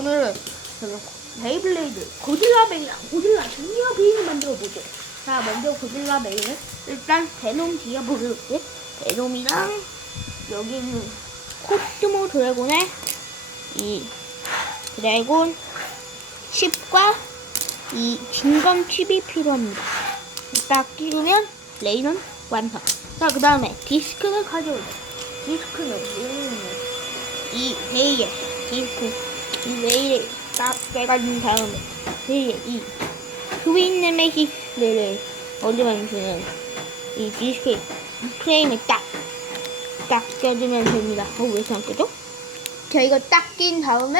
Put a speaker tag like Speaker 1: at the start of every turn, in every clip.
Speaker 1: 오늘은 저는 베이블레이드 고질라 베이랑 고질라 주니어 베이를 만들어 보죠. 자, 먼저 고질라 베이는 일단 베놈 디아블로스, 베놈이랑 여기 있는 코스모 드래곤의 이 드래곤 10과 이 중간 칩이 필요합니다. 딱 끼우면 레이는 완성. 자, 그 다음에 디스크를 가져오죠. 디스크는 이 베이에 디스크 이 베이를 딱 빼가진 다음에 베이에 이 트윈네메시스를 어디만 주는 이 디스크 프레임을 딱, 딱 껴주면 됩니다. 어, 왜 이렇게 안 껴져? 자, 이거 딱 낀 다음에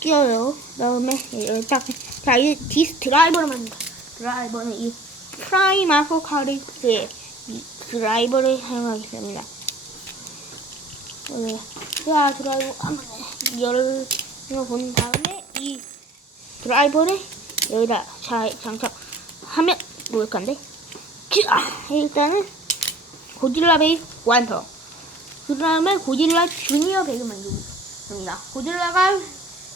Speaker 1: 끼워요. 그 다음에 여기 딱, 자, 이 디스 드라이버를 만든다. 드라이버는 이 프라이마소 카리스의 이 드라이버를 사용하겠습니다. 네. 자, 드라이버 한번 열어 본 다음에 이 드라이버를 여기다 자, 장착하면 뭐일까인데? 자, 일단은 고질라 베이 완성. 그 다음에 고질라 주니어 베이를 만듭니다. 고질라가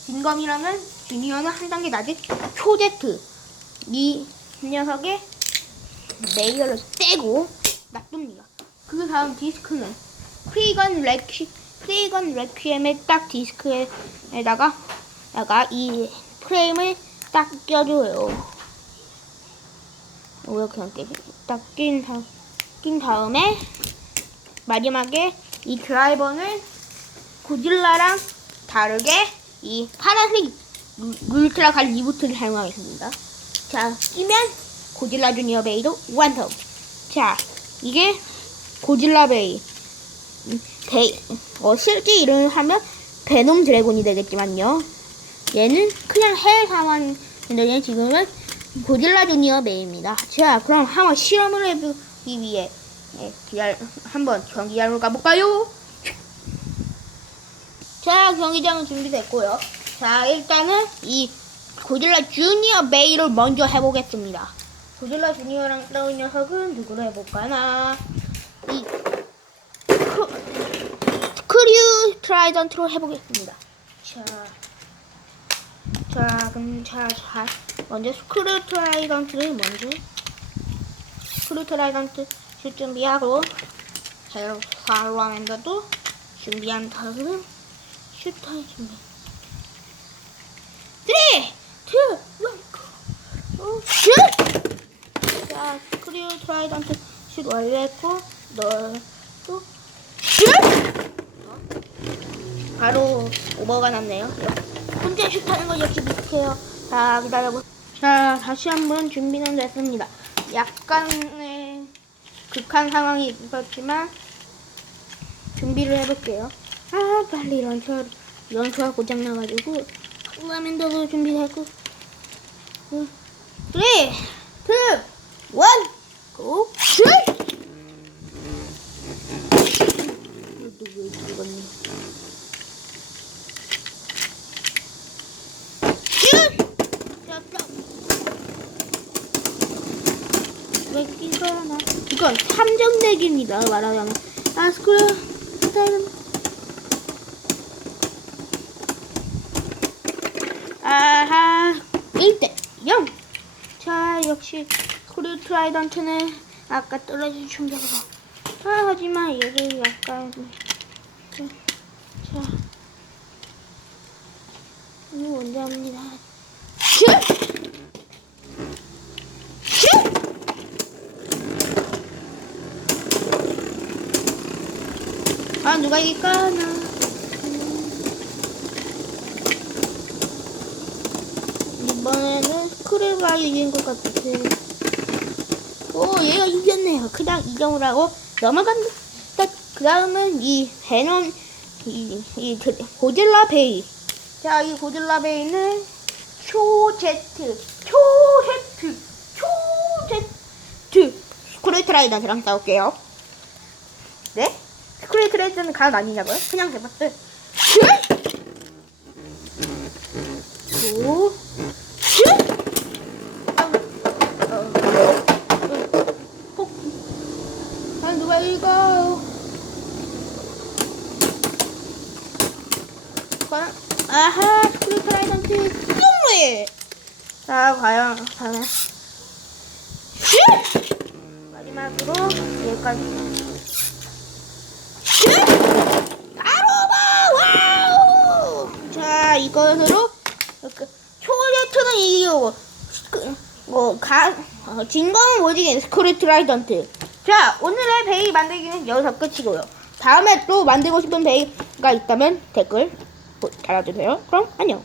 Speaker 1: 진검이라면 주니어는 한 단계 낮은 초제트. 이 녀석의 레이어를 떼고 놔둡니다. 그 다음 디스크는 프리건 레퀴 프리건 레퀴엠의 딱 디스크에다가 다가 이 프레임을 딱 껴줘요. 왜안 끼지? 딱낀 다, 낀 다음에 마지막에 이 드라이버는 고질라랑 다르게 이 파란색 루- 울트라 갈 리부트를 사용하겠습니다. 자, 끼면 고질라 주니어 베이도 완성. 자, 이게 고질라 베이. 음, 베이. 어, 실제 이름을 하면 베놈 드래곤이 되겠지만요. 얘는 그냥 헬 사원인데 얘는 지금은 고질라 주니어 베이입니다. 자, 그럼 한번 실험을 해보기 위해 예, 기다려, 한번 경기장으로 가볼까요? 자, 경기장은 준비됐고요. 자, 일단은 이 고질라 주니어 베이를 먼저 해보겠습니다. 고질라 주니어랑 싸운 녀석은 누구로 해볼까나? 이 크, 스크류 트라이던트로 해보겠습니다. 자, 자, 그럼 자, 자, 먼저 스크류 트라이던트를 먼저 스크류 트라이던트 슛 준비하고 헤어 살라맨더도 준비한 다음에 슈터에 준비. 3, 2, 1, 고! 슛! 자, 스크류 트라이던트 슛 완료했고, 너도 슛! 바로 오버가 났네요. 혼자 슛하는 거 역시 못해요. 자, 기다려보. 자, 다시 한번 준비는 됐습니다. 약간의 극한 상황이 있었지만, 준비를 해볼게요. 아, 빨리 런처, 런처가 고장나가지고, 라면더도 준비하고, 3, 2, 1, 고! 슛! 이것도 왜 죽었니? 슛! 자, 왜 끼거나? 이건 3점 내기입니다, 말하자면. 아, 스크류, 일단은. 아하, 1대 0. 자, 역시 스크류 트라이던트는 아까 떨어진 충격으로. 아, 하지만 얘를 약간. 자, 자. 이거 먼저 합니다. 슛! 슛! 아, 누가 이길까 나. 이번에는 스크류가 이긴 것 같아요. 오, 얘가 이겼네요. 그냥 이정을 하고 넘어간다. 그 다음은 이 베놈, 이, 이 드- 고질라 베이. 자, 이 고질라 베이는 초제트, 초헤트, 초제트. 스크루트라이던트랑 싸울게요. 네? 스크루트라이던트는 간 아니냐고요? 그냥 해봤어요. 오, 슛! 아, 어, 어, 아, 누가 이거? 과- 아하 스크류 트라이던트 똥무에 자 과연 슛! 마지막으로 여기까지 슛! 바로 봐! 와우! 자 이것으로 그 초콜릿은 이기고 그, 뭐, 가, 어, 진검은 오지게 스크류 트라이던트. 자 오늘의 베이 만들기는 여기서 끝이고요. 다음에 또 만들고 싶은 베이가 있다면 댓글 달아주세요. 그럼 안녕